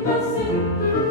Спасибо.